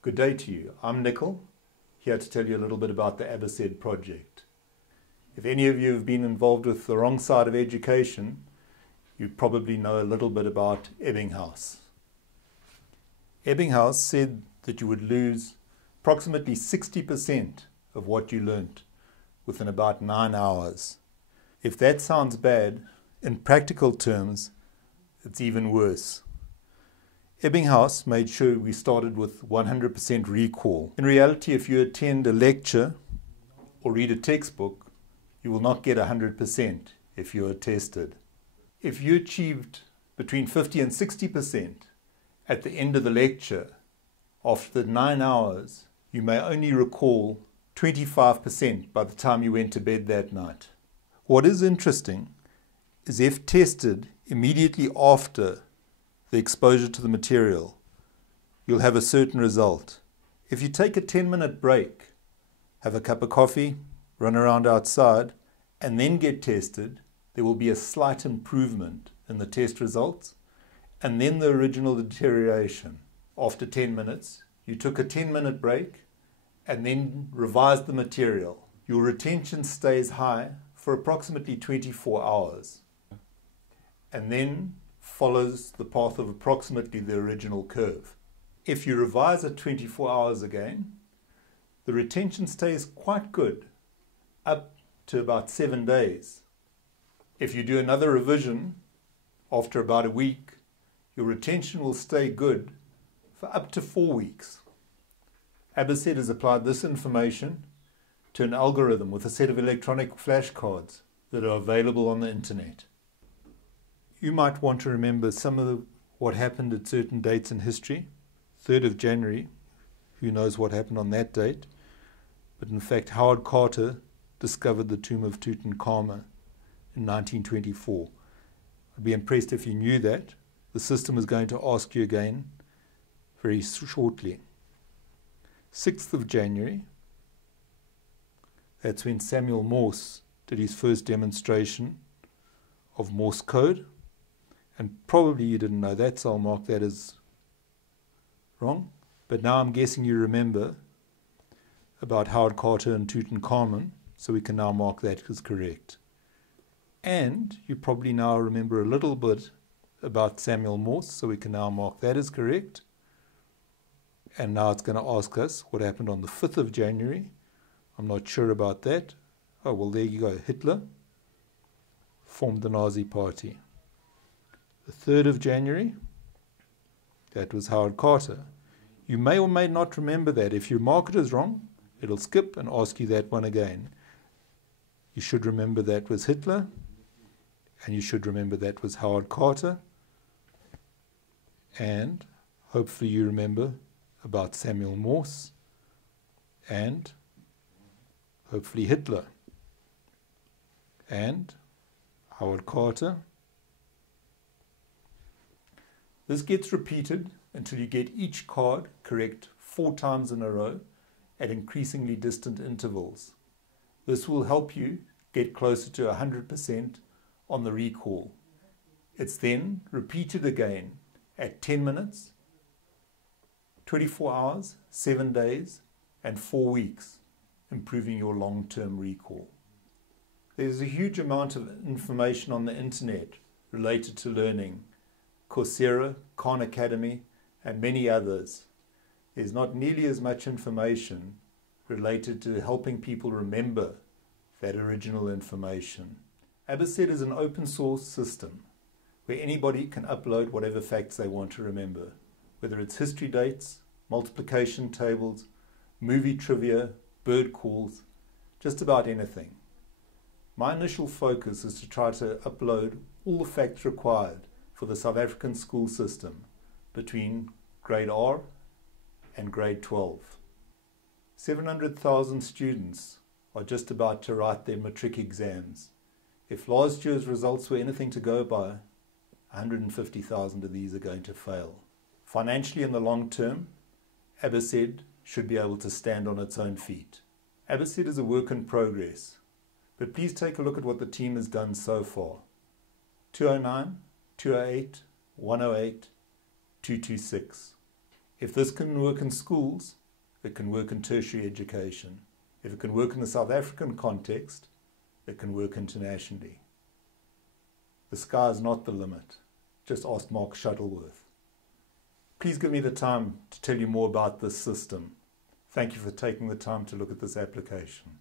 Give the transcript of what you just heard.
Good day to you. I'm Nickel, here to tell you a little bit about the Abeced project. If any of you have been involved with the wrong side of education, you probably know a little bit about Abeced. Abeced said that you would lose approximately 60% of what you learnt within about 9 hours. If that sounds bad, in practical terms, it's even worse. Abeced made sure we started with 100% recall. In reality, if you attend a lecture or read a textbook, you will not get 100% if you are tested. If you achieved between 50 and 60% at the end of the lecture, after 9 hours, you may only recall 25% by the time you went to bed that night. What is interesting is if tested immediately after the exposure to the material, you'll have a certain result. If you take a 10-minute break, have a cup of coffee, run around outside, and then get tested, there will be a slight improvement in the test results, and then the original deterioration. After 10 minutes, you took a 10-minute break, and then revised the material. Your retention stays high for approximately 24 hours, and then follows the path of approximately the original curve. If you revise at 24 hours again, the retention stays quite good, up to about 7 days. If you do another revision after about a week, your retention will stay good for up to 4 weeks. Abeced has applied this information to an algorithm with a set of electronic flashcards that are available on the internet. You might want to remember some of what happened at certain dates in history. 3rd of January, who knows what happened on that date, but in fact Howard Carter discovered the tomb of Tutankhamun in 1924. I'd be impressed if you knew that. The system is going to ask you again very shortly. 6th of January, that's when Samuel Morse did his first demonstration of Morse code. And probably you didn't know that, so I'll mark that as wrong. But now I'm guessing you remember about Howard Carter and Tutankhamun, so we can now mark that as correct. And you probably now remember a little bit about Samuel Morse, so we can now mark that as correct. And now it's going to ask us what happened on the 5th of January. I'm not sure about that. Oh, well, there you go. Hitler formed the Nazi Party. The 3rd of January, that was Howard Carter. You may or may not remember that. If you mark it as wrong, it'll skip and ask you that one again. You should remember that was Hitler, and you should remember that was Howard Carter, and hopefully you remember about Samuel Morse, and hopefully Hitler, and Howard Carter. This gets repeated until you get each card correct 4 times in a row at increasingly distant intervals. This will help you get closer to 100% on the recall. It's then repeated again at 10 minutes, 24 hours, 7 days, and 4 weeks, improving your long-term recall. There's a huge amount of information on the internet related to learning. Coursera, Khan Academy, and many others. There's not nearly as much information related to helping people remember that original information. Abeced is an open source system where anybody can upload whatever facts they want to remember, whether it's history dates, multiplication tables, movie trivia, bird calls, just about anything. My initial focus is to try to upload all the facts required for the South African school system between grade R and grade 12. 700,000 students are just about to write their matric exams. If last year's results were anything to go by, 150,000 of these are going to fail. Financially, in the long term, Abeced should be able to stand on its own feet. Abeced is a work in progress, but please take a look at what the team has done so far. 209, 208, 108, 226. If this can work in schools, it can work in tertiary education. If it can work in the South African context, it can work internationally. The sky is not the limit. Just ask Mark Shuttleworth. Please give me the time to tell you more about this system. Thank you for taking the time to look at this application.